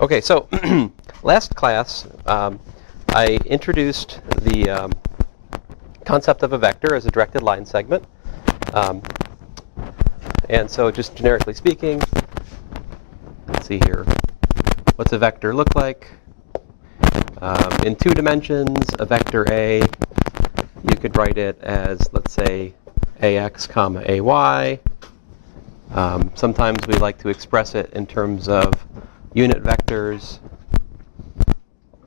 Okay, so last class I introduced the concept of a vector as a directed line segment. And so just generically speaking, let's see here. What's a vector look like? In 2 dimensions, a vector A, you could write it as, let's say, ax comma ay. Sometimes we like to express it in terms of unit vectors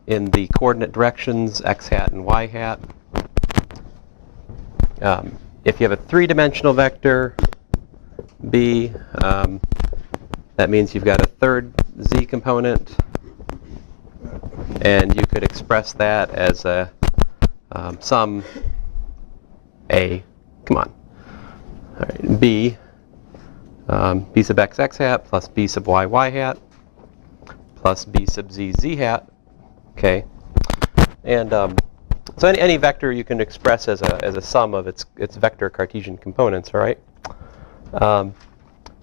in the coordinate directions, x hat and y hat. If you have a 3-dimensional vector, b, that means you've got a third z component, and you could express that as a sum a, come on, all right, b, b sub x x hat plus b sub y y hat plus b sub z z hat, okay? And so any vector you can express as a sum of its vector Cartesian components, all right?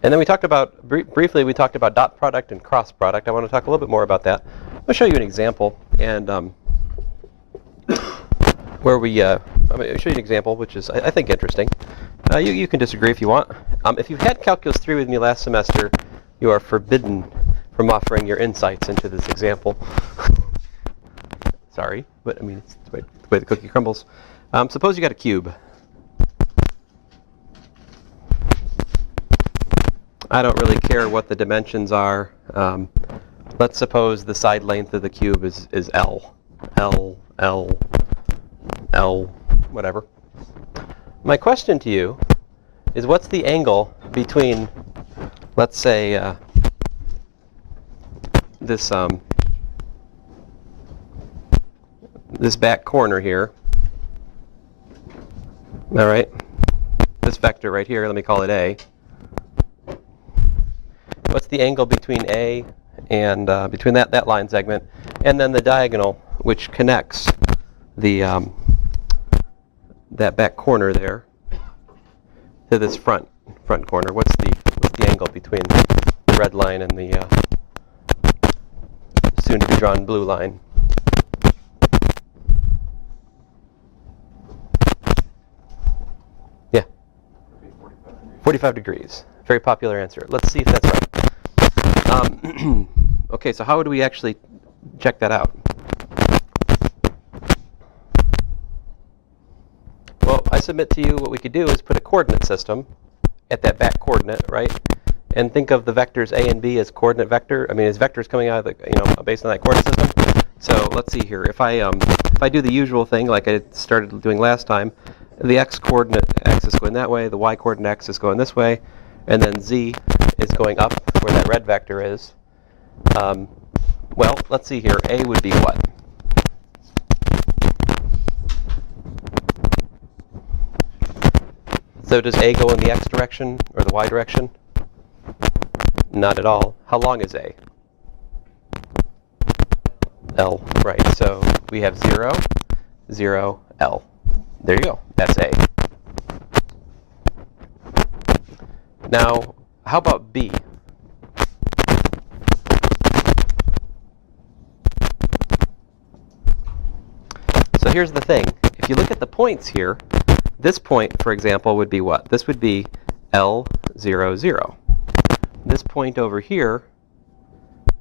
And then we talked about, briefly, we talked about dot product and cross product. I want to talk a little bit more about that. I'll show you an example, and where we, I'm going to show you an example, which is, I think, interesting. You can disagree if you want. If you had Calculus 3 with me last semester, you are forbidden from offering your insights into this example. Sorry, but I mean, it's the way the cookie crumbles. Suppose you got a cube. I don't really care what the dimensions are. Let's suppose the side length of the cube is L, whatever. My question to you is, what's the angle between, let's say, this this back corner here, all right? This vector right here, let me call it A. What's the angle between A and between that line segment and then the diagonal which connects the that back corner there to this front corner? What's the angle between the red line and the soon to be drawn blue line? Yeah. 45 degrees. Very popular answer. Let's see if that's right. Okay, so how do we actually check that out? Well, I submit to you what we could do is put a coordinate system at that back coordinate, right? And think of the vectors A and B as coordinate vector. I mean, as vectors coming out of the, based on that coordinate system. So let's see here. If I do the usual thing like I started doing last time, the x coordinate x is going that way, the y coordinate x is going this way, and then z is going up where that red vector is. Well, let's see here. A would be what? So does A go in the x direction or the y direction? Not at all. How long is A? L, right. So we have 0, 0, L. There you go. That's A. Now, how about B? So here's the thing. If you look at the points here, this point, for example, would be what? This would be L, 0, 0. This point over here,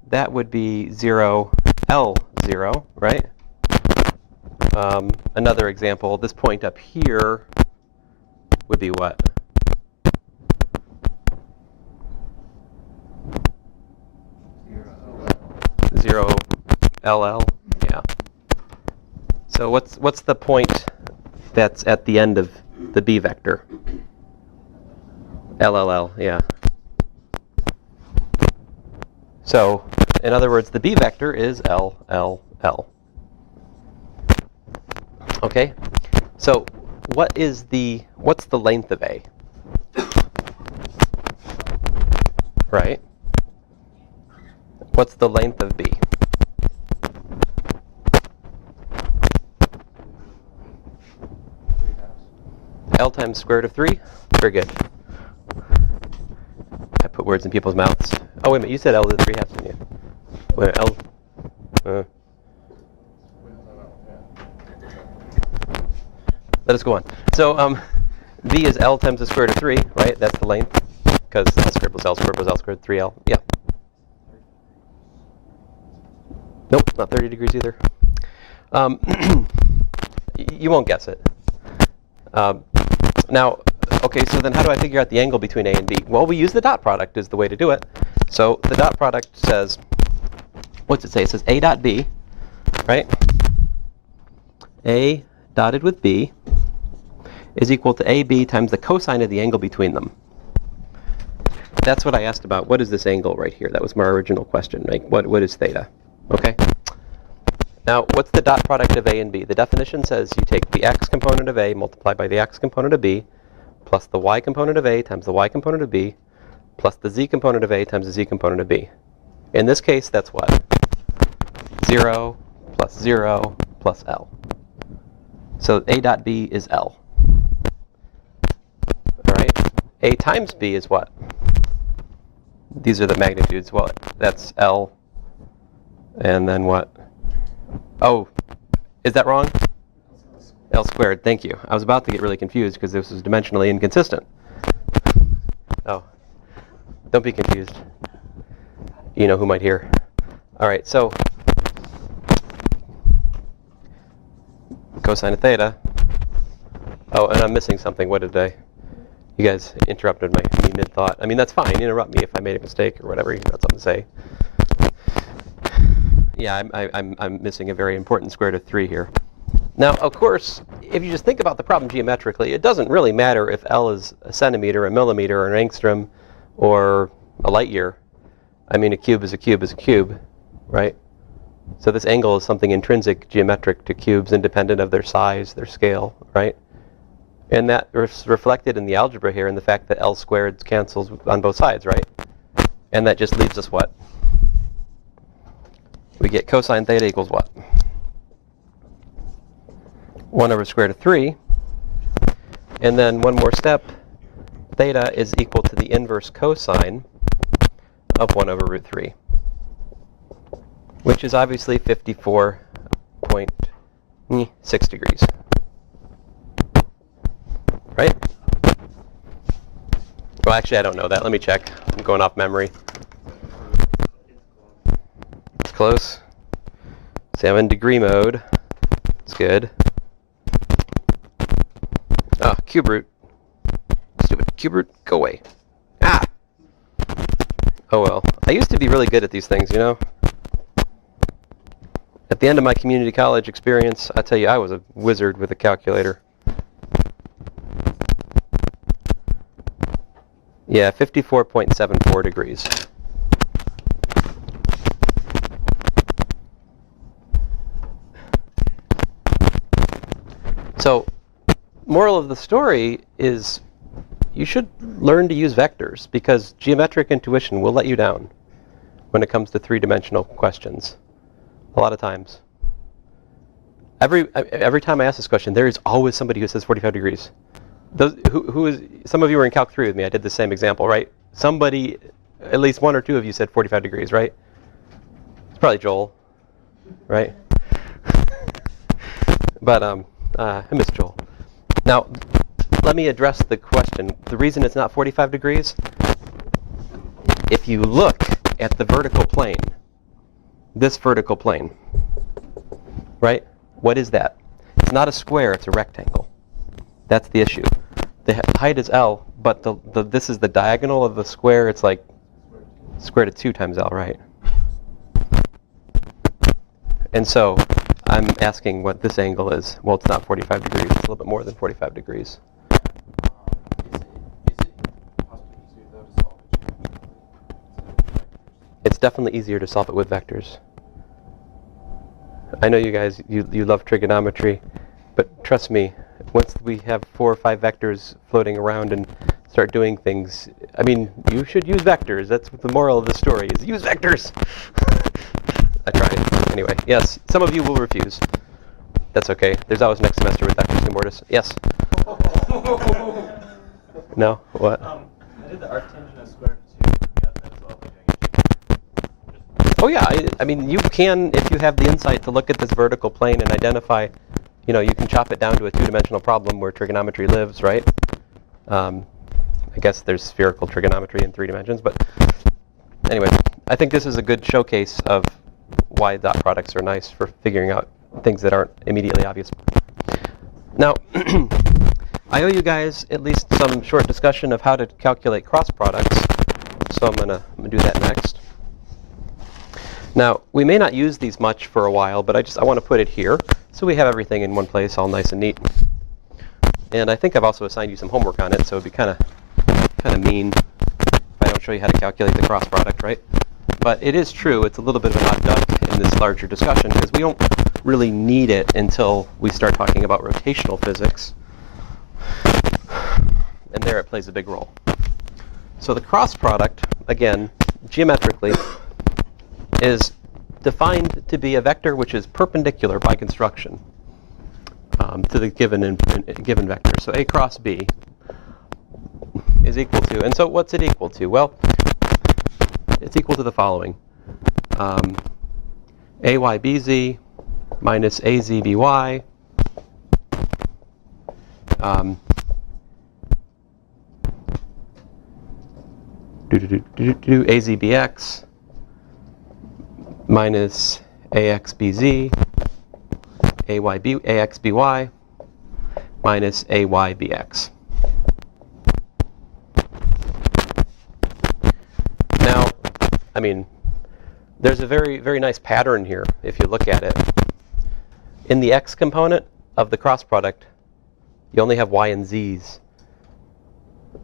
that would be 0, L, 0, right? Another example, this point up here would be what? 0, LL, yeah. So what's the point that's at the end of the B vector? LLL, yeah. So, in other words, the B vector is LLL. Okay? So, what's the length of A? Right? What's the length of B? L times square root of 3? Very good. I put words in people's mouths. Oh, wait a minute. You said L to the 3/2, didn't you? Wait, L. Let us go on. So V is L times the square root of 3, right? That's the length, because L squared plus L squared plus L squared, 3L. Yeah. Nope, not 30 degrees either. You won't guess it. Now, okay, so then how do I figure out the angle between A and B? Well, we use the dot product is the way to do it. So the dot product says, what's it say? It says A dot B, right? A dotted with B is equal to AB times the cosine of the angle between them. That's what I asked about. What is this angle right here? That was my original question. Like, what is theta? Okay. Now, what's the dot product of A and B? The definition says you take the x component of A multiplied by the x component of B plus the y component of A times the y component of B plus the z component of A times the z component of B. In this case, that's what? 0 plus 0 plus L. So A dot B is L. All right. A times B is what? These are the magnitudes. Well, that's L. And then what? Oh, is that wrong? L squared. Thank you. I was about to get really confused because this was dimensionally inconsistent. Oh, don't be confused. You know who might hear. All right, so cosine of theta. Oh, and I'm missing something. What did I? You guys interrupted me mid-thought. I mean, that's fine. Interrupt me if I made a mistake or whatever. You've got something to say. Yeah, I'm missing a very important square root of 3 here. Now, of course, if you just think about the problem geometrically, it doesn't really matter if L is a centimeter, a millimeter, or an angstrom, or a light year. I mean, a cube is a cube is a cube, right? So this angle is something intrinsic geometric to cubes, independent of their size, their scale, right? And that is reflected in the algebra here in the fact that L squared cancels on both sides, right? And that just leaves us what? We get cosine theta equals what? 1 over square root of 3. And then one more step, theta is equal to the inverse cosine of 1 over root 3, which is obviously 54.6 degrees. Right? Well, actually, I don't know that. Let me check. I'm going off memory. It's close. See, I'm in degree mode. It's good. Ah, cube root. Stupid cube root. Go away. Ah! Oh well. I used to be really good at these things, you know? At the end of my community college experience, I tell you, I was a wizard with a calculator. Yeah, 54.74 degrees. So, moral of the story is you should learn to use vectors because geometric intuition will let you down when it comes to three-dimensional questions. A lot of times. Every time I ask this question, there is always somebody who says 45 degrees. Some of you were in Calc 3 with me. I did the same example, right? Somebody, at least one or two of you said 45 degrees, right? It's probably Joel, right? But I miss Joel. Now, let me address the question. The reason it's not 45 degrees, if you look at the vertical plane, this vertical plane, right? What is that? It's not a square, it's a rectangle. That's the issue. The height is L, but this is the diagonal of the square. It's like square root of 2 times L, right? And so I'm asking what this angle is. Well, it's not 45 degrees. It's a little bit more than 45 degrees. It's definitely easier to solve it with vectors. I know you guys, you love trigonometry, but trust me, once we have 4 or 5 vectors floating around and start doing things, I mean, you should use vectors. That's what the moral of the story is. Use vectors! I tried. Anyway, yes, some of you will refuse. That's okay. There's always next semester with vectors and mortis. Yes? No? What? I did the arctangent of square root of 2. Yeah, that was all Oh yeah, I mean, you can, if you have the insight to look at this vertical plane and identify, you can chop it down to a two-dimensional problem where trigonometry lives, right? I guess there's spherical trigonometry in 3 dimensions, but anyway, I think this is a good showcase of why dot products are nice for figuring out things that aren't immediately obvious. Now, I owe you guys at least some short discussion of how to calculate cross products, so I'm gonna do that next. Now, we may not use these much for a while, but I want to put it here so we have everything in one place, all nice and neat. And I think I've also assigned you some homework on it, so it'd be kind of mean if I don't show you how to calculate the cross product, right? But it is true, it's a little bit of an odd duck in this larger discussion because we don't really need it until we start talking about rotational physics. And there it plays a big role. So the cross product, again, geometrically, is defined to be a vector which is perpendicular by construction to the given vector. So A cross B is equal to, and so what's it equal to? Well, it's equal to the following. AYBZ minus AZBY AZBX minus AXBZ, AXBY minus AYBX. Now, I mean, there's a very, very nice pattern here if you look at it. In the x component of the cross product, you only have y and z's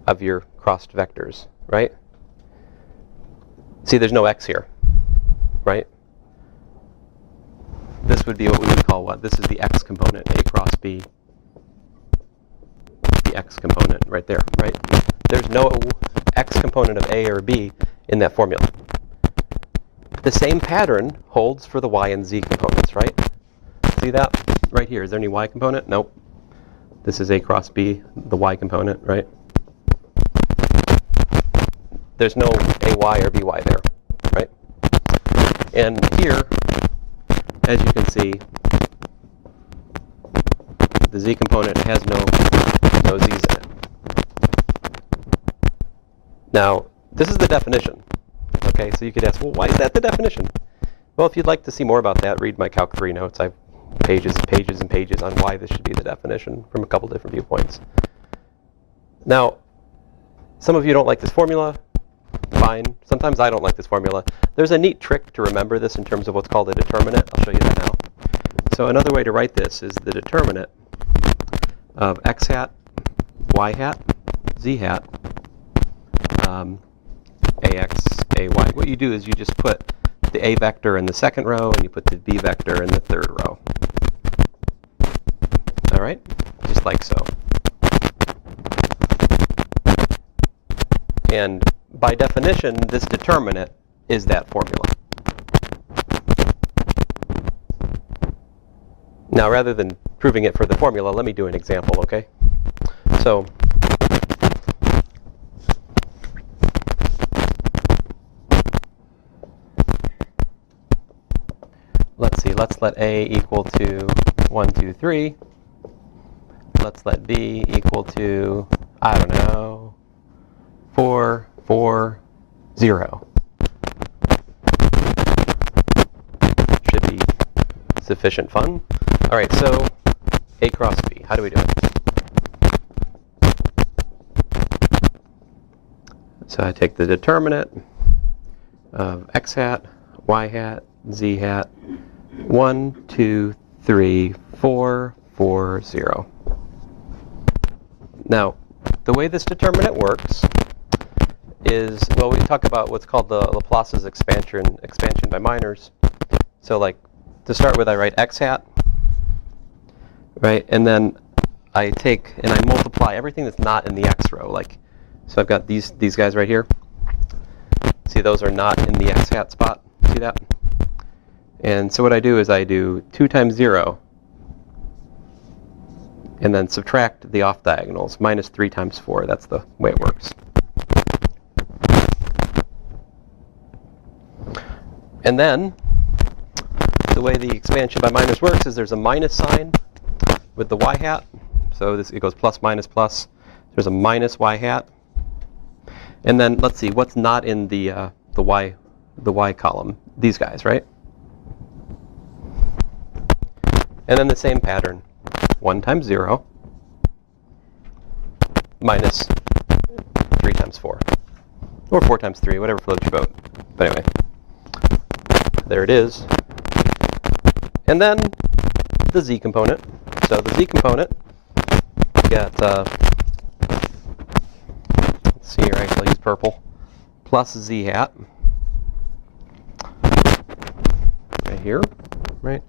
of your crossed vectors, right? See, there's no x here, right? This would be what we would call what? This is the x component, A cross B. The x component right there, right? There's no x component of A or B in that formula. The same pattern holds for the y and z components, right? See that right here? Is there any y component? Nope. This is A cross B, the y component, right? There's no AY or BY there, right? And here, as you can see, the z component has no z's in it. Now, this is the definition. Okay, so you could ask, well, why is that the definition? Well, if you'd like to see more about that, read my Calc 3 notes. I have pages and pages on why this should be the definition from a couple different viewpoints. Now, some of you don't like this formula. Fine. Sometimes I don't like this formula. There's a neat trick to remember this in terms of what's called a determinant. I'll show you that now. So another way to write this is the determinant of x hat, y hat, z hat, ax, ay. What you do is you just put the a vector in the second row and you put the b vector in the third row. All right? Just like so. And by definition, this determinant is that formula. Now, rather than proving it for the formula, let me do an example, okay? So, let's see, let's let A equal to 1, 2, 3. Let's let B equal to, I don't know, 4, 4, 0. Should be sufficient fun. All right, so A cross B. How do we do it? So I take the determinant of x hat, y hat, z hat, 1, 2, 3, 4, 4, 0. Now, the way this determinant works is, well, we talk about what's called the Laplace's expansion by minors. So like, to start with, I write x hat, right? And then I take and I multiply everything that's not in the x row. Like, so I've got these guys right here. See, those are not in the x hat spot. See that? And so what I do is I do 2 times 0, and then subtract the off diagonals, minus 3 times 4. That's the way it works. And then the way the expansion by minus works is there's a minus sign with the y hat. So it goes plus, minus, plus. There's a minus y hat. And then let's see, what's not in the y column? These guys, right? And then the same pattern. 1 times 0 minus 3 times 4. Or 4 times 3, whatever floats your boat. But anyway, there it is. And then the z component. So the z component, we got, let's see here, actually use purple, plus z hat. Right here, right?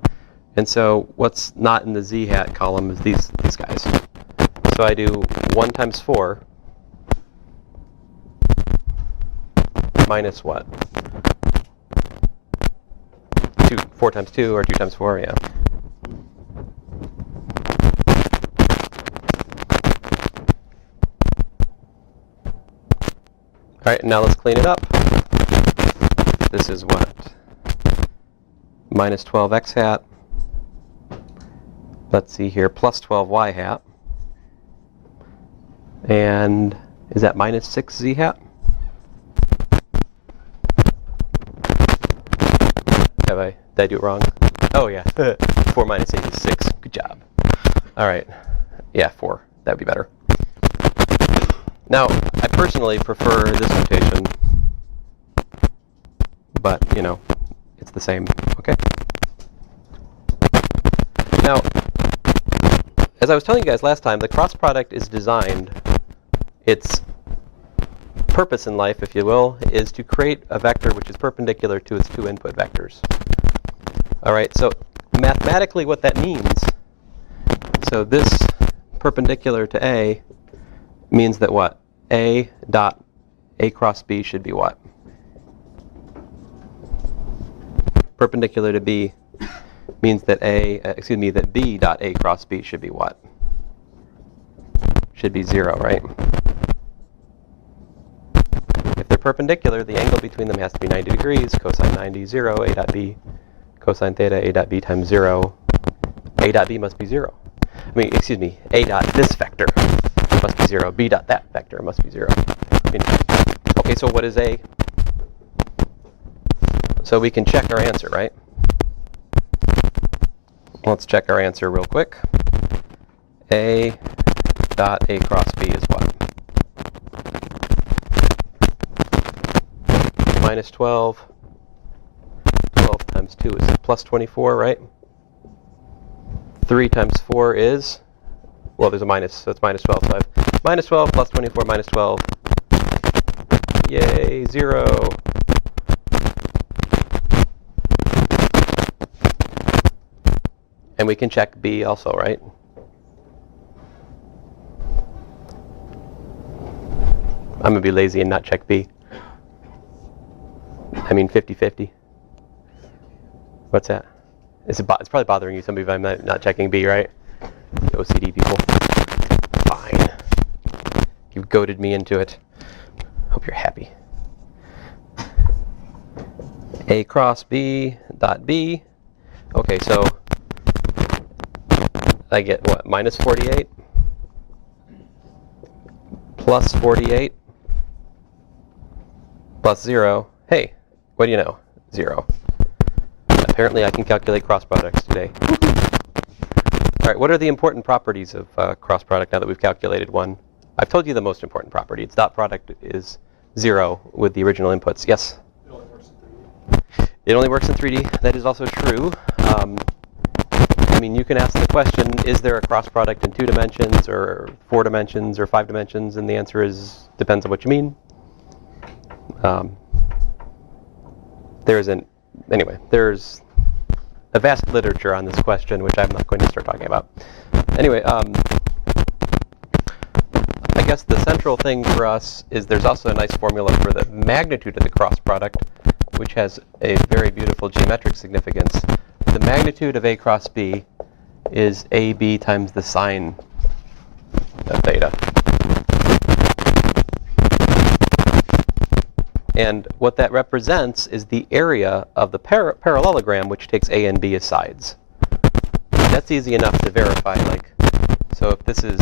And so what's not in the z hat column is these guys. So I do 1 times 4 minus what? 4 times 2 or 2 times 4, yeah. All right, now let's clean it up. This is what? Minus 12x hat. Let's see here, plus 12y hat. And is that minus 6z hat? Did I do it wrong? Oh yeah, 4 minus 8 is 6. Good job. All right, yeah, 4. That would be better. Now, I personally prefer this notation, but, you know, it's the same, okay? Now, as I was telling you guys last time, the cross product is designed, its purpose in life, if you will, is to create a vector which is perpendicular to its 2 input vectors. All right, so mathematically what that means, so this perpendicular to A means that what? A dot A cross B should be what? Perpendicular to B means that that B dot A cross B should be what? Should be 0, right? If they're perpendicular, the angle between them has to be 90 degrees. Cosine 90, 0, A dot B. Cosine theta, A dot B times 0. A dot B must be 0. I mean, excuse me, A dot this vector must be 0. B dot that vector must be 0. I mean, okay, so what is A? So we can check our answer, right? Let's check our answer real quick. A dot A cross B is what? Minus 12. 12 times 2 is plus 24, right? 3 times 4 is, well, there's a minus, so it's minus 12. So I have minus 12 plus 24 minus 12. Yay, 0. And we can check B also, right? I'm going to be lazy and not check B. I mean 50-50. What's that? It's probably bothering you, some of you, I'm not checking B, right? The OCD people. Fine. You've goaded me into it. Hope you're happy. A cross B dot B. Okay, so I get what? Minus 48 plus 48 plus 0. Hey, what do you know? 0. Apparently I can calculate cross products today. All right, what are the important properties of cross product now that we've calculated one? I've told you the most important property. Its dot product is 0 with the original inputs. Yes? It only works in 3D. It only works in 3D. That is also true. I mean, you can ask the question, is there a cross product in 2 dimensions or 4 dimensions or 5 dimensions? And the answer is, depends on what you mean. There's a vast literature on this question, which I'm not going to start talking about. Anyway, I guess the central thing for us is there's also a nice formula for the magnitude of the cross product, which has a very beautiful geometric significance. The magnitude of A cross B is AB times the sine of theta. And what that represents is the area of the parallelogram, which takes A and B as sides. That's easy enough to verify. Like, so if this is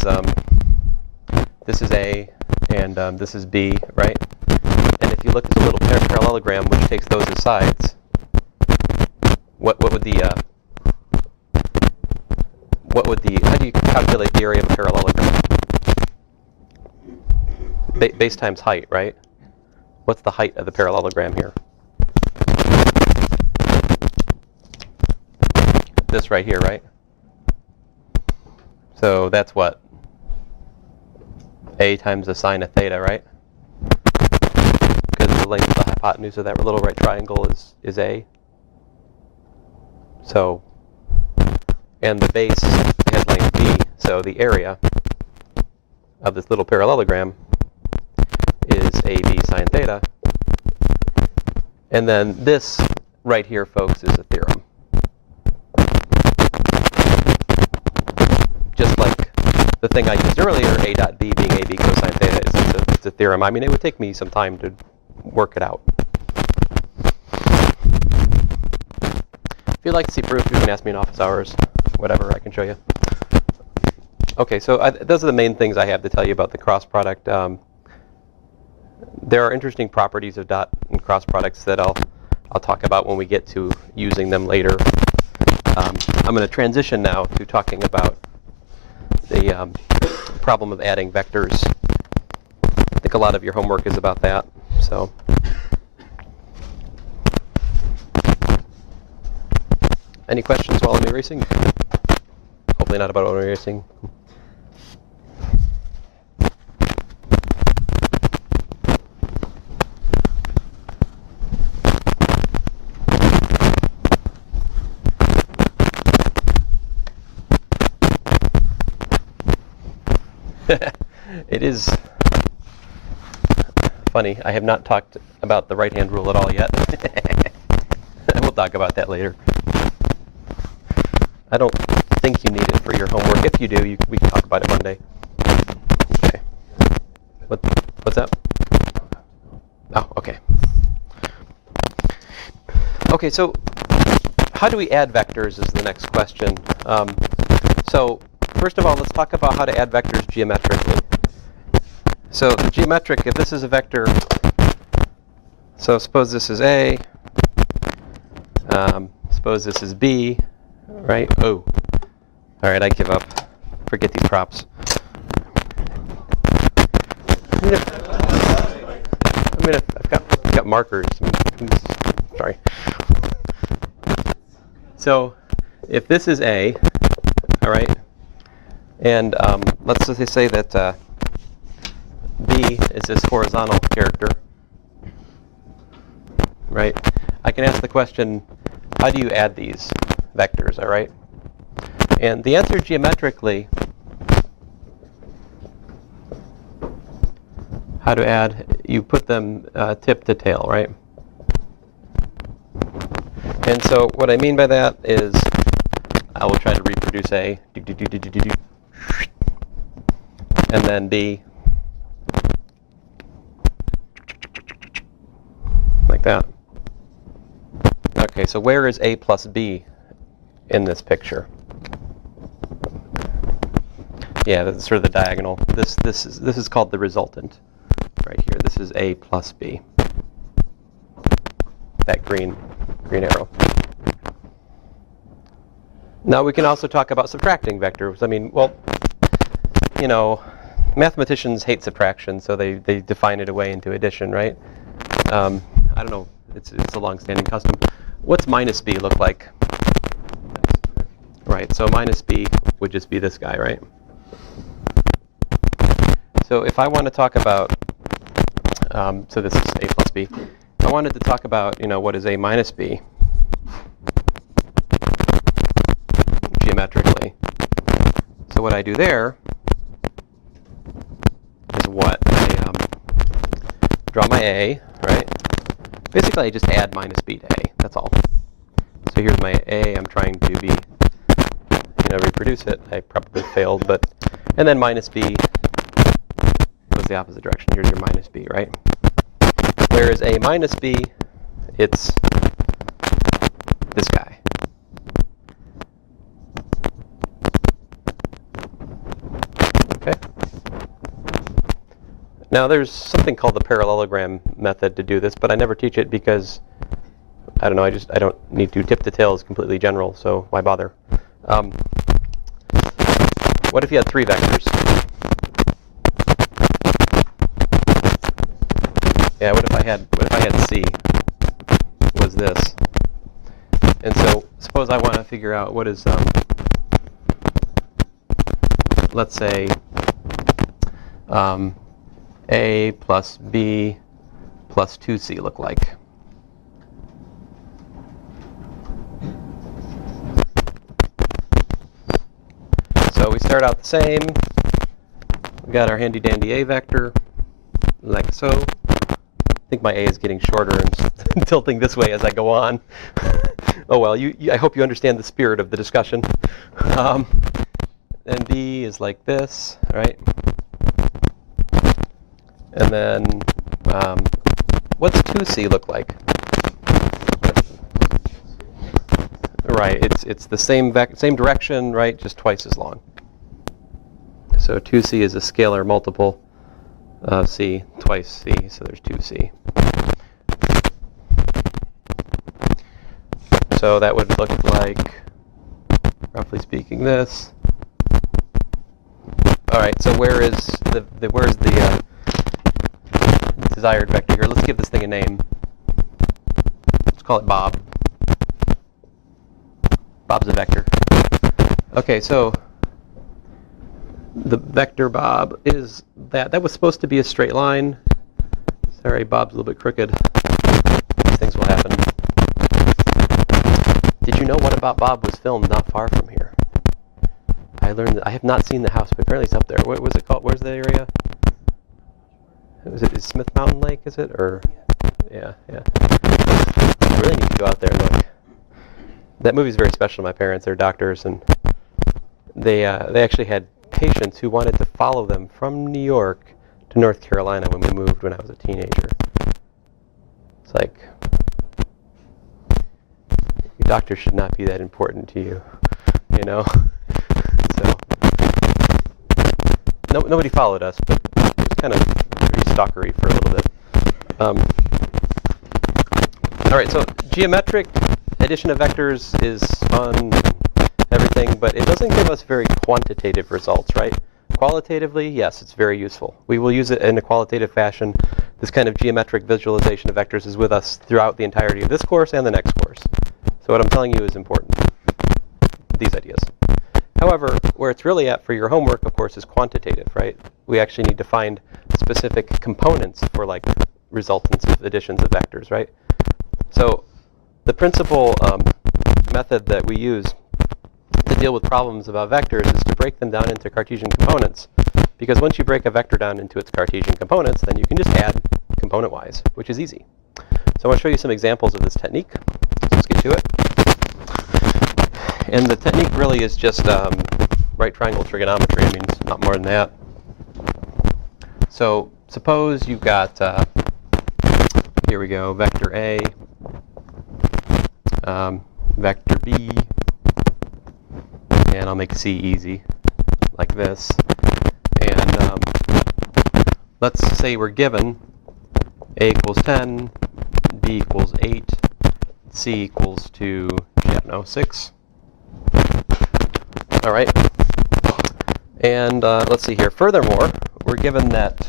A and this is B, right? And if you look at the little parallelogram, which takes those as sides, what would the how do you calculate the area of a parallelogram? Base times height, right? What's the height of the parallelogram here? This right here, right? So that's what? A times the sine of theta, right? Because the length of the hypotenuse of that little right triangle is A. So, and the base has length B, so the area of this little parallelogram is AB sine theta. And then this right here, folks, is a theorem. Just like the thing I used earlier, A dot B being AB cosine theta, it's a theorem. I mean, it would take me some time to work it out. If you'd like to see proof, you can ask me in office hours, whatever, I can show you. Okay, so those are the main things I have to tell you about the cross product. There are interesting properties of dot and cross products that I'll talk about when we get to using them later. I'm going to transition now to talking about the problem of adding vectors. I think a lot of your homework is about that. So, any questions while I'm erasing? Hopefully not about auto erasing. It is funny. I have not talked about the right-hand rule at all yet. We'll talk about that later. I don't think you need it for your homework. If you do, we can talk about it Monday. Okay. What's that? Oh, okay. Okay, so how do we add vectors is the next question. So first of all, let's talk about how to add vectors geometrically. So the geometric, if this is a vector, so suppose this is A, suppose this is B, right? Oh, all right, I give up. Forget these props. I've got markers. Sorry. So if this is A, all right, and let's just say that B is this horizontal character, right? I can ask the question, how do you add these vectors, all right? And the answer geometrically, how to add, you put them tip to tail, right? And so what I mean by that is I will try to reproduce A, and then B, like that. Okay, so where is A plus B in this picture? Yeah, that's sort of the diagonal. This is called the resultant right here. This is A plus B. That green arrow. Now we can also talk about subtracting vectors. I mean, well, you know, mathematicians hate subtraction, so they define it away into addition, right? I don't know. It's a long-standing custom. What's minus B look like? Right. So minus B would just be this guy, right? So if I want to talk about, so this is A plus B. If I wanted to talk about, you know, what is A minus B geometrically. So what I do there is what? I draw my A, right? Basically, I just add minus B to A. That's all. So here's my A. I'm trying to be, you know, reproduce it. I probably failed, but, and then minus B goes the opposite direction. Here's your minus B, right? Whereas A minus B, it's this guy. Okay. Now there's something called the parallelogram method to do this, but I never teach it because I don't know. I don't need to. Tip to tail is completely general, so why bother? What if you had 3 vectors? Yeah. What if I had C was this? And so suppose I want to figure out what is let's say A plus B plus 2C look like. So we start out the same. We got our handy dandy A vector, like so. I think my A is getting shorter and tilting this way as I go on. Oh well, I hope you understand the spirit of the discussion. And B is like this, right? And then what's 2C look like? Right, it's the same direction, right? Just twice as long. So 2C is a scalar multiple of C, twice C, so there's 2C. So that would look like, roughly speaking, this. All right, so where's the desired vector here? Let's give this thing a name. Let's call it Bob. Bob's a vector. Okay, so the vector Bob is that. That was supposed to be a straight line. Sorry, Bob's a little bit crooked. These things will happen. Did you know What About Bob was filmed not far from here? I learned that. I have not seen the house, but apparently it's up there. What was it called? Where's the area? Is Smith Mountain Lake, is it? Or yeah. I really need to go out there and look. That movie is very special to my parents. They're doctors, and they actually had patients who wanted to follow them from New York to North Carolina when we moved when I was a teenager. It's like, your doctor should not be that important to you, you know? So, nobody followed us, but it was kind of pretty stalkery for a little bit. All right, so geometric addition of vectors is fun, everything, but it doesn't give us very quantitative results, right? Qualitatively, yes, it's very useful. We will use it in a qualitative fashion. This kind of geometric visualization of vectors is with us throughout the entirety of this course and the next course. So what I'm telling you is important, these ideas. However, where it's really at for your homework, of course, is quantitative, right? We actually need to find specific components for like resultants of additions of vectors, right? So the principal method that we use to deal with problems about vectors is to break them down into Cartesian components. Because once you break a vector down into its Cartesian components, then you can just add component-wise, which is easy. So I want to show you some examples of this technique. Let's get to it. And the technique really is just right triangle trigonometry. I mean, it's not more than that. So suppose you've got, here we go, vector A, vector B, and I'll make C easy, like this. And let's say we're given A equals 10, B equals 8, C equals to, 6. All right. And let's see here. Furthermore, we're given that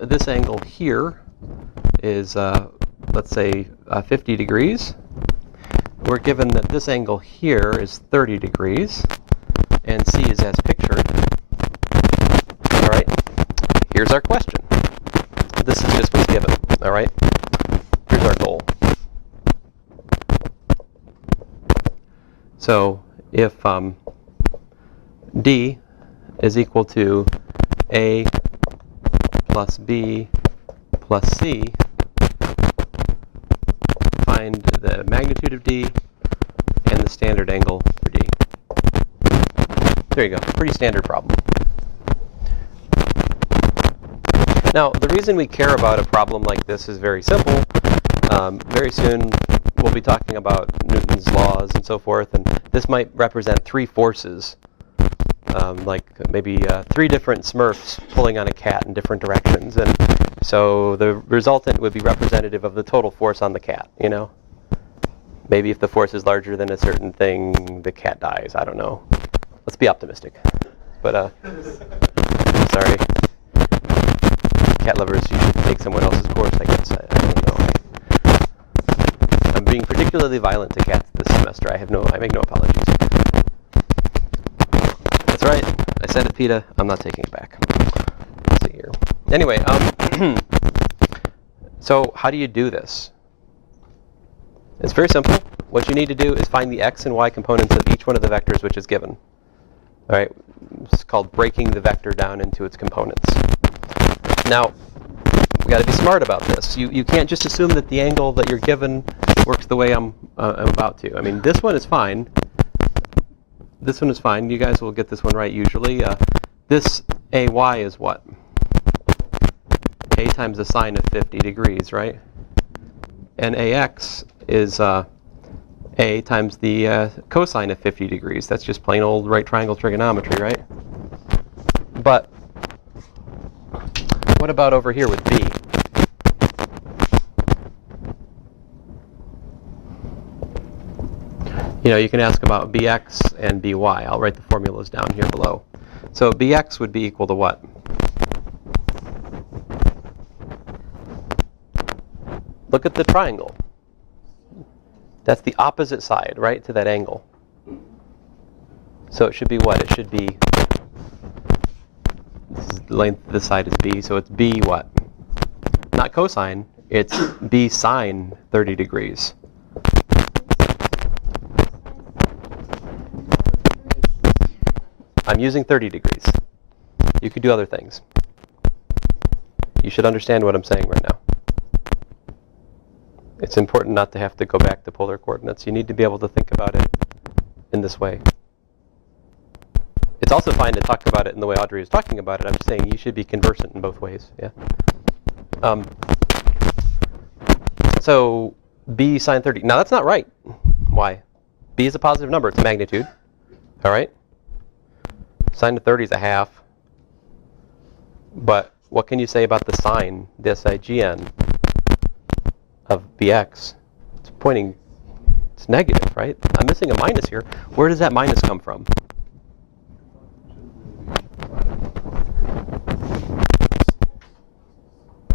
this angle here is, let's say, 50 degrees. We're given that this angle here is 30 degrees, and C is as pictured. All right. Here's our question. This is just what's given. All right. Here's our goal. So if D is equal to A plus B plus C, find the magnitude of D and the standard angle for D. There you go. Pretty standard problem. Now, the reason we care about a problem like this is very simple. Very soon, we'll be talking about Newton's laws and so forth, and this might represent three forces, like maybe 3 different Smurfs pulling on a cat in different directions, and so the resultant would be representative of the total force on the cat, you know? Maybe if the force is larger than a certain thing, the cat dies. I don't know. Let's be optimistic. But, sorry. Cat lovers, you should take someone else's course, I guess. I don't know. I'm being particularly violent to cats this semester. I make no apologies. That's right. I said it, PETA. I'm not taking it back. Let's see here. Anyway, so how do you do this? It's very simple. What you need to do is find the x and y components of each one of the vectors which is given. All right. It's called breaking the vector down into its components. Now, we got to be smart about this. You can't just assume that the angle that you're given works the way I'm about to. I mean, this one is fine. This one is fine. You guys will get this one right usually. This AY is what? A times the sine of 50 degrees, right? And AX is A times the cosine of 50 degrees. That's just plain old right triangle trigonometry, right? But what about over here with B? You know, you can ask about bx and by. I'll write the formulas down here below. So bx would be equal to what? Look at the triangle. That's the opposite side, right, to that angle. So it should be what? It should be, the length of this side is b, so it's b what? Not cosine, it's b sine 30 degrees. I'm using 30 degrees. You could do other things. You should understand what I'm saying right now. It's important not to have to go back to polar coordinates. You need to be able to think about it in this way. It's also fine to talk about it in the way Audrey is talking about it. I'm just saying you should be conversant in both ways. Yeah. So b sine 30. Now that's not right. Why? B is a positive number. It's a magnitude. All right. Sine of 30 is a half. But what can you say about the sine, the SIGN of bx? It's pointing, it's negative, right? I'm missing a minus here. Where does that minus come from?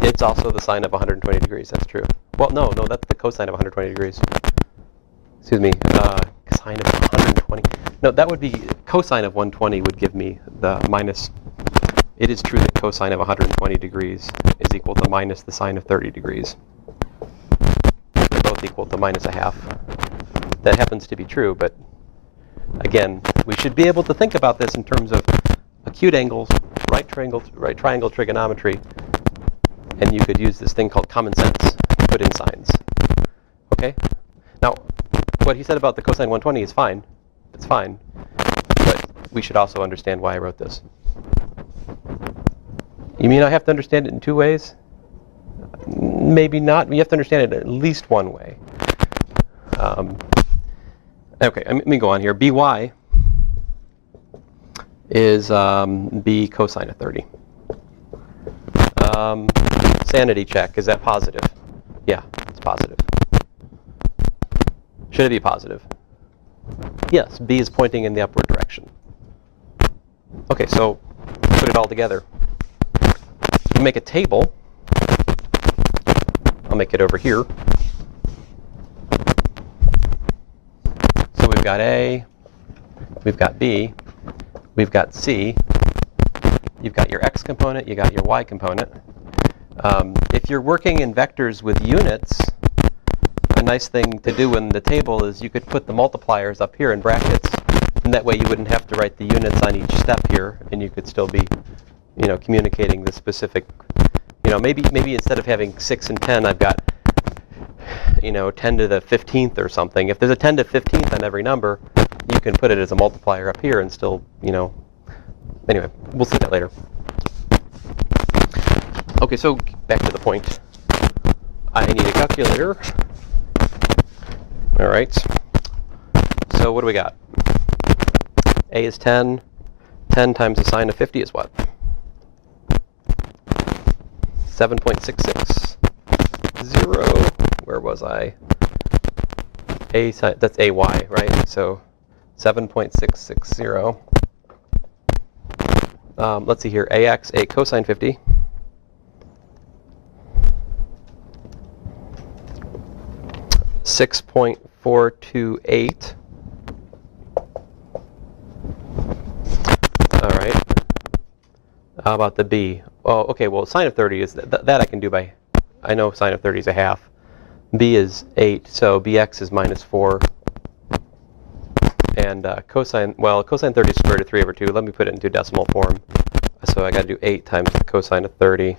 It's also the sine of 120 degrees. That's true. Well, no, that's the cosine of 120 degrees. Excuse me, sine of 120. No, that would be cosine of 120 would give me the minus. It is true that cosine of 120 degrees is equal to minus the sine of 30 degrees. They're both equal to minus a half. That happens to be true, but again, we should be able to think about this in terms of acute angles, right triangle trigonometry, and you could use this thing called common sense to put in signs. Okay? Now, what he said about the cosine 120 is fine. It's fine. But we should also understand why I wrote this. You mean I have to understand it in 2 ways? Maybe not. You have to understand it at least 1 way. Okay, let me go on here. By is b cosine of 30. Sanity check. Is that positive? Yeah, it's positive. Should it be positive? Yes, b is pointing in the upward direction. Okay, so put it all together. We make a table. I'll make it over here. So we've got A, we've got B, we've got C. You've got your x component, you got your y component. If you're working in vectors with units, a nice thing to do in the table is you could put the multipliers up here in brackets, and that way you wouldn't have to write the units on each step here, and you could still be, communicating the specific, maybe instead of having 6 and 10, I've got, 10 to the 15th or something. If there's a 10 to 15th on every number, you can put it as a multiplier up here and still, anyway, we'll see that later. Okay, so back to the point. I need a calculator. All right. So what do we got? A is 10. 10 times the sine of 50 is what? 7.660. Where was I? A sine, that's AY, right? So 7.660. Let's see here. AX, A cosine 50. $6.428. All right. How about the B? Oh, okay. Well, sine of 30 is that I can do by. I know sine of 30 is a half. B is 8, so bx is minus 4. And cosine, well, cosine 30 is square root of 3 over 2. Let me put it into decimal form. So I got to do 8 times the cosine of 30.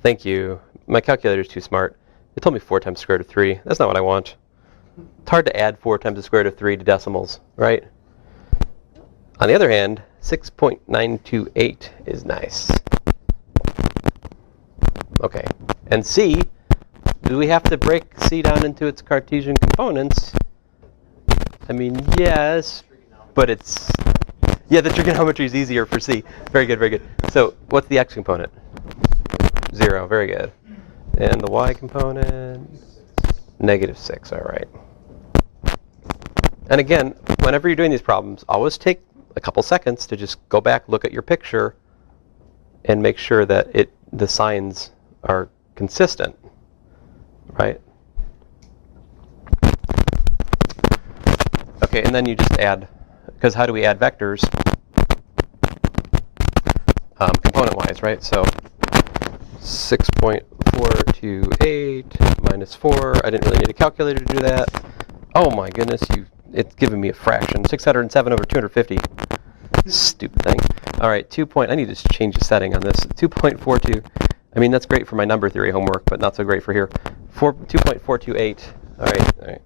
Thank you. My calculator is too smart. It told me 4 times square root of 3. That's not what I want. It's hard to add 4 times the square root of 3 to decimals, right? On the other hand, 6.928 is nice. Okay. And C, do we have to break C down into its Cartesian components? I mean, yes, but it's... Yeah, the trigonometry is easier for C. Very good, very good. So what's the x component? 0, very good. And the y component? -6, all right. And again, whenever you're doing these problems, always take a couple seconds to just go back, look at your picture, and make sure that the signs are consistent, right? Okay, and then you just add, because how do we add vectors? Component-wise, right? So 6.428 minus 4. I didn't really need a calculator to do that. Oh my goodness, it's giving me a fraction. 607 over 250. Stupid thing. All right, I need to change the setting on this. 2.42. I mean, that's great for my number theory homework, but not so great for here. 2.428. All right.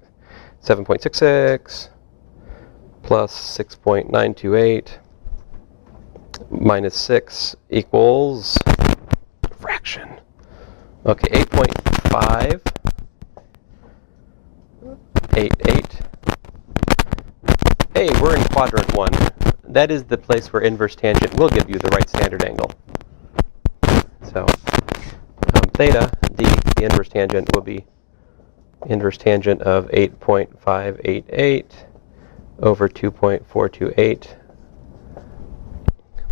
7.66 plus 6.928 minus 6 equals fraction. Okay, 8.588. Hey, we're in quadrant 1. That is the place where inverse tangent will give you the right standard angle. So theta, the inverse tangent, will be inverse tangent of 8.588 over 2.428.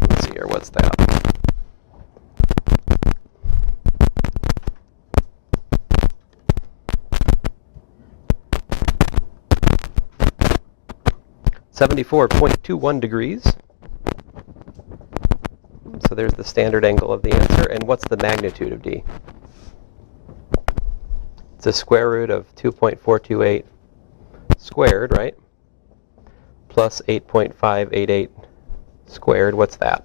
Let's see here, what's that? (74.21 degrees). So there's the standard angle of the answer. And what's the magnitude of D? It's the square root of 2.428 squared, right? Plus 8.588 squared. What's that?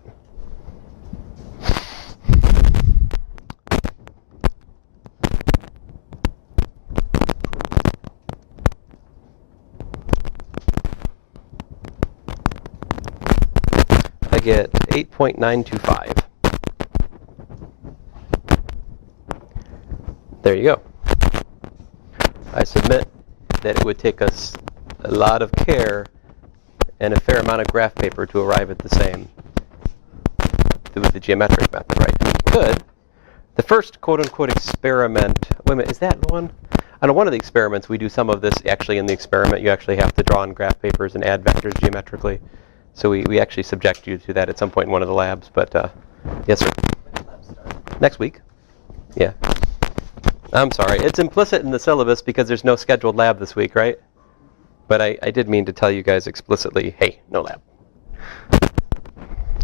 I get 8.925. There you go. I submit that it would take us a lot of care and a fair amount of graph paper to arrive at the same with the geometric method, right? Good. The first quote-unquote experiment, wait a minute, is that the one? I know one of the experiments, we do some of this actually in the experiment. You actually have to draw on graph papers and add vectors geometrically. So we actually subject you to that at some point in one of the labs. But yes, sir. Next week. Yeah. I'm sorry. It's implicit in the syllabus because there's no scheduled lab this week, right? But I did mean to tell you guys explicitly, hey, no lab.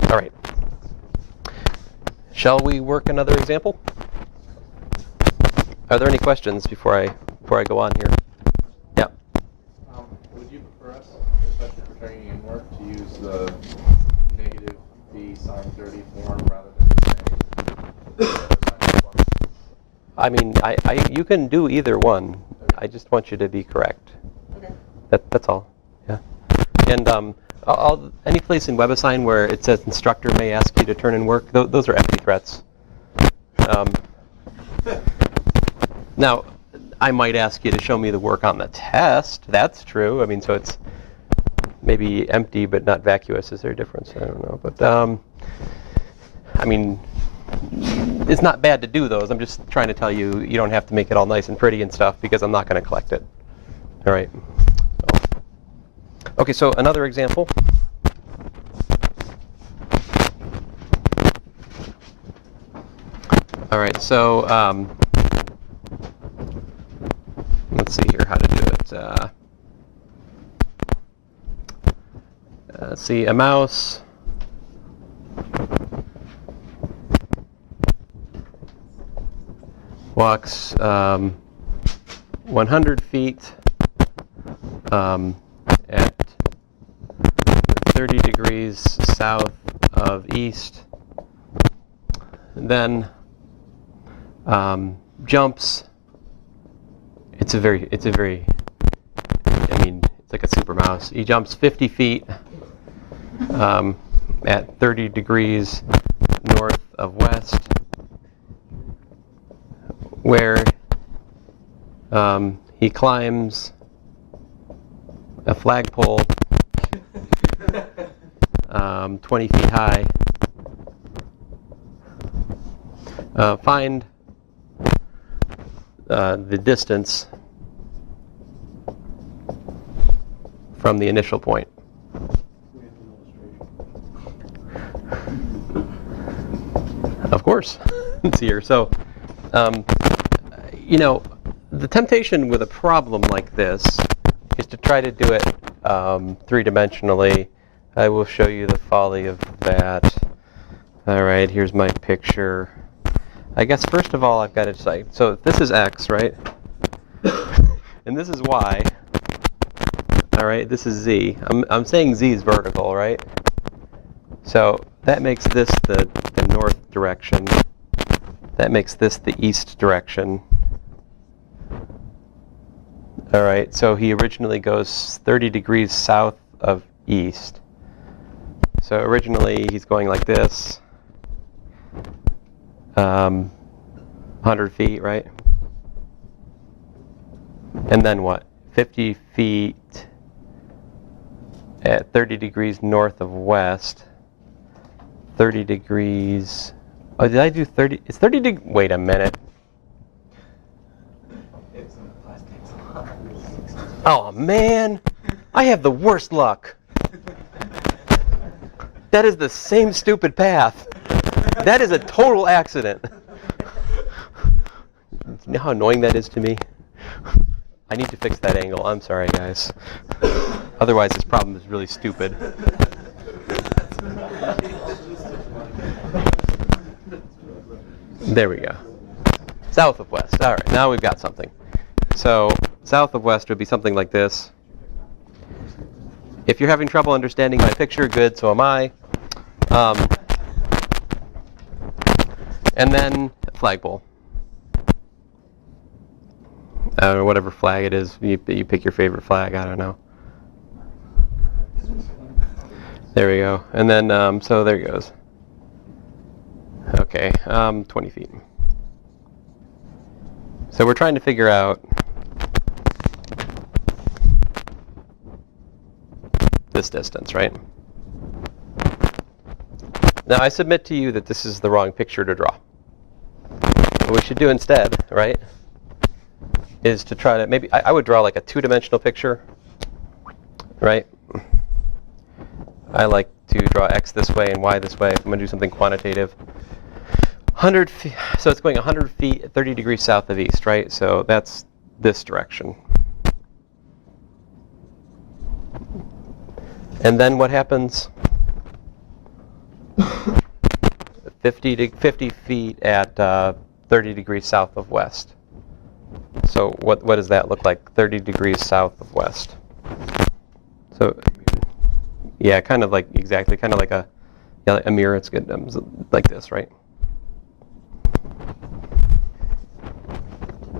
All right. Shall we work another example? Are there any questions before I go on here? Yeah. Would you prefer us, especially for turning in work, to use the negative b sine 30 form rather than just saying I mean, you can do either one. Okay. I just want you to be correct. Okay. That's all. Yeah. And Any place in WebAssign where it says instructor may ask you to turn in work, those are empty threats. Now, I might ask you to show me the work on the test. That's true. I mean, so it's maybe empty but not vacuous. Is there a difference? I don't know. But, I mean, it's not bad to do those. I'm just trying to tell you, you don't have to make it all nice and pretty and stuff because I'm not going to collect it. All right. Okay, so another example. All right, so let's see here how to do it. Let's see, a mouse walks 100 feet at 30 degrees south of east, then jumps. It's a very, I mean, it's like a super mouse. He jumps 50 feet at 30 degrees north of west, where he climbs a flagpole 20 feet high. Find the distance from the initial point. Of course, it's here. So, you know, the temptation with a problem like this is to try to do it three-dimensionally. I will show you the folly of that. All right, here's my picture. I guess first of all, I've got to decide. So this is X, right? And this is Y. All right, this is Z. I'm saying Z is vertical, right? So that makes this the north direction. That makes this the east direction. All right, so he originally goes 30 degrees south of east. So originally he's going like this. 100 feet, right? And then what? 50 feet at 30 degrees north of west. 30 degrees. Oh, did I do 30? It's 30 degrees. Wait a minute. Oh, man. I have the worst luck. That is the same stupid path. That is a total accident. You know how annoying that is to me? I need to fix that angle. I'm sorry, guys. Otherwise, this problem is really stupid. There we go. South of west. All right, now we've got something. So south of west would be something like this. If you're having trouble understanding my picture, good, so am I. And then flagpole. Or whatever flag it is. You pick your favorite flag. I don't know. There we go. And then, so there it goes. Okay, 20 feet. So we're trying to figure out this distance, right? Now I submit to you that this is the wrong picture to draw. What we should do instead, right, is to try to, maybe, I would draw like a two-dimensional picture, right? I like to draw X this way and Y this way if I'm going to do something quantitative. 100 feet, so it's going 100 feet at 30 degrees south of east, right? So that's this direction. And then what happens? 50 feet at 30 degrees south of west. So what does that look like? 30 degrees south of west. So yeah, kind of like, exactly, kind of like a mirror. It's good, like this, right?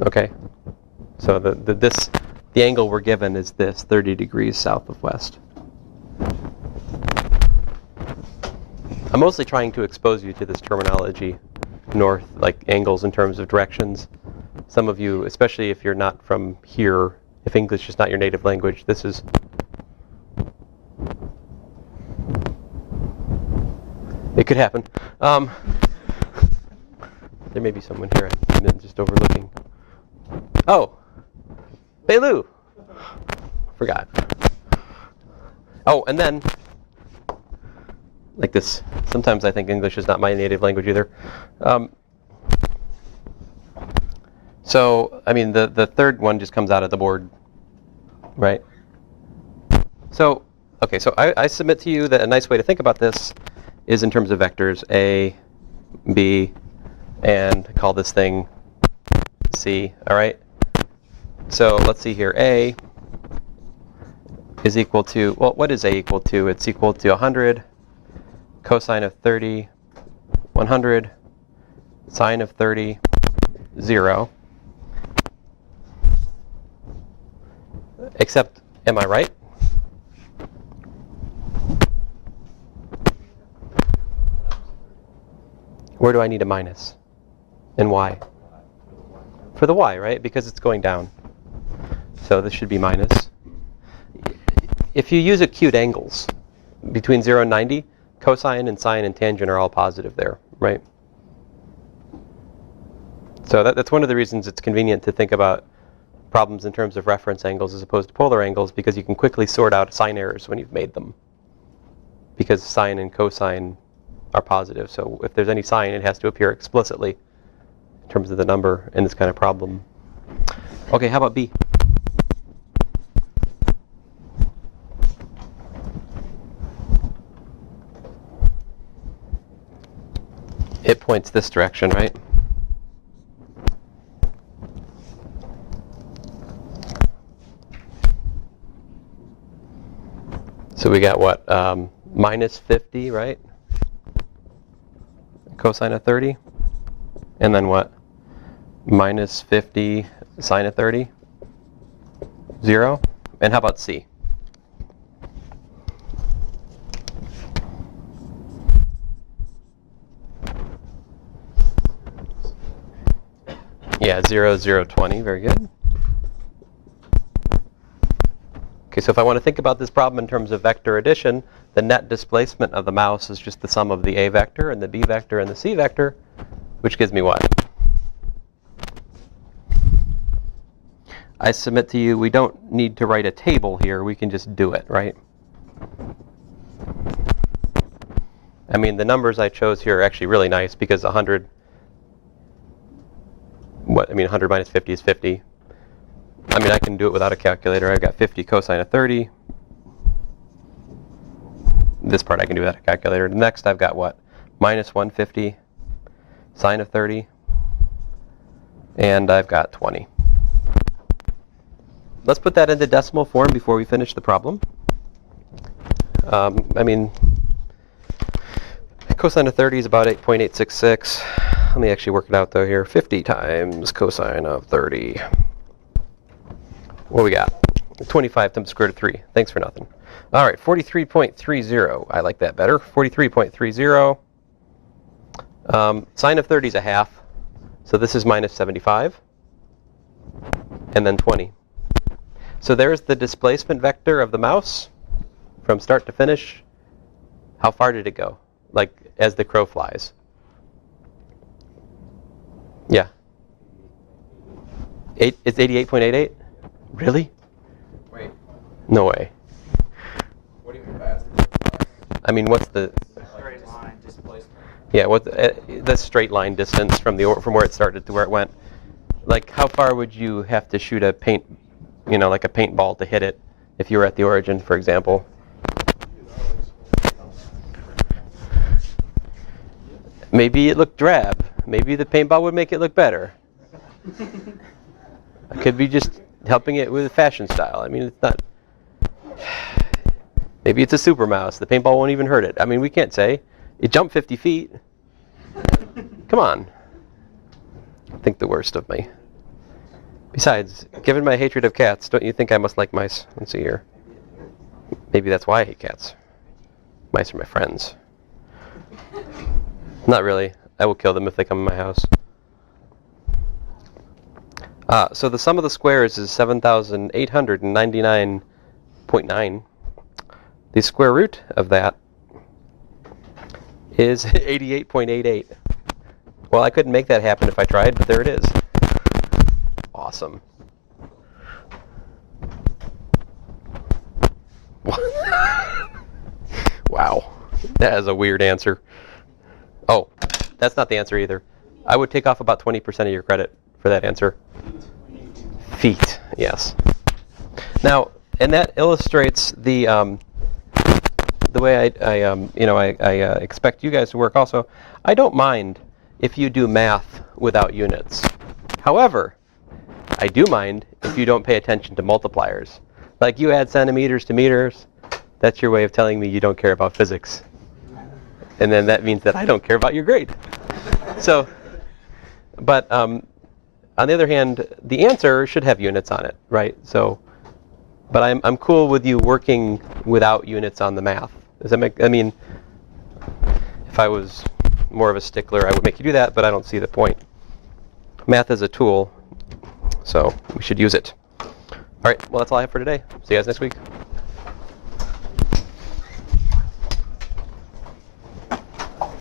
Okay. So the angle we're given is this, 30 degrees south of west. mostly trying to expose you to this terminology, north, like angles in terms of directions. Some of you, especially if you're not from here, if English is not your native language, this is... It could happen. There may be someone here I'm just overlooking. Oh! Beilu! Forgot. Oh, and then, like this, sometimes I think English is not my native language either. So, I mean, the third one just comes out of the board, right? So, okay, so I submit to you that a nice way to think about this is in terms of vectors, A, B, and call this thing C, all right? So let's see here, A is equal to, well, what is A equal to? It's equal to 100 cosine of 30, 100 sine of 30, 0. Except, am I right? Where do I need a minus? And why? For the y, right? Because it's going down. So this should be minus. If you use acute angles between 0 and 90, cosine and sine and tangent are all positive there, right? So that's one of the reasons it's convenient to think about problems in terms of reference angles as opposed to polar angles, because you can quickly sort out sine errors when you've made them. Because sine and cosine are positive. So if there's any sign, it has to appear explicitly in terms of the number in this kind of problem. Okay, how about B? It points this direction, right? So we got what? Minus 50, right? Cosine of 30. And then what? Minus 50 sine of 30. 0. And how about C? Yeah, 0, 0, 20. Very good. Okay, so if I want to think about this problem in terms of vector addition, the net displacement of the mouse is just the sum of the A vector and the B vector and the C vector, which gives me what? I submit to you we don't need to write a table here. We can just do it, right? I mean, the numbers I chose here are actually really nice because 100, 100 minus 50 is 50. I mean, I can do it without a calculator. I've got 50 cosine of 30. This part I can do without a calculator. Next, I've got what? Minus 150 sine of 30. And I've got 20. Let's put that into decimal form before we finish the problem. I mean, cosine of 30 is about 8.866. Let me actually work it out, though, here. 50 times cosine of 30. What we got? 25 times the square root of 3. Thanks for nothing. All right, 43.30. I like that better. 43.30. Sine of 30 is a half. So this is minus 75. And then 20. So there's the displacement vector of the mouse from start to finish. How far did it go? Like, as the crow flies. Yeah. It's 88.88? Really? Wait. No way. What do you mean fast? I mean, what's the... Straight line displacement. Yeah, what the straight line distance from where it started to where it went. Like, how far would you have to shoot a paint, like a paintball to hit it if you were at the origin, for example? Maybe it looked drab. Maybe the paintball would make it look better. I could be just helping it with fashion style. I mean, it's not... Maybe it's a super mouse. The paintball won't even hurt it. I mean, we can't say. It jumped 50 feet. Come on. Think the worst of me. Besides, given my hatred of cats, don't you think I must like mice? Let's see here. Maybe that's why I hate cats. Mice are my friends. Not really. I will kill them if they come in my house. So the sum of the squares is 7,899.9. The square root of that is 88.88. Well, I couldn't make that happen if I tried, but there it is. Awesome. Wow. That is a weird answer. Oh, that's not the answer either. I would take off about 20% of your credit for that answer. Feet, yes. Now, and that illustrates the way I expect you guys to work also. I don't mind if you do math without units. However, I do mind if you don't pay attention to multipliers. Like you add centimeters to meters, that's your way of telling me you don't care about physics. And then that means that I don't care about your grade. So, but on the other hand, the answer should have units on it, right? So, but I'm cool with you working without units on the math. Does that make, I mean, if I was more of a stickler, I would make you do that, but I don't see the point. Math is a tool, so we should use it. All right, well, that's all I have for today. See you guys next week.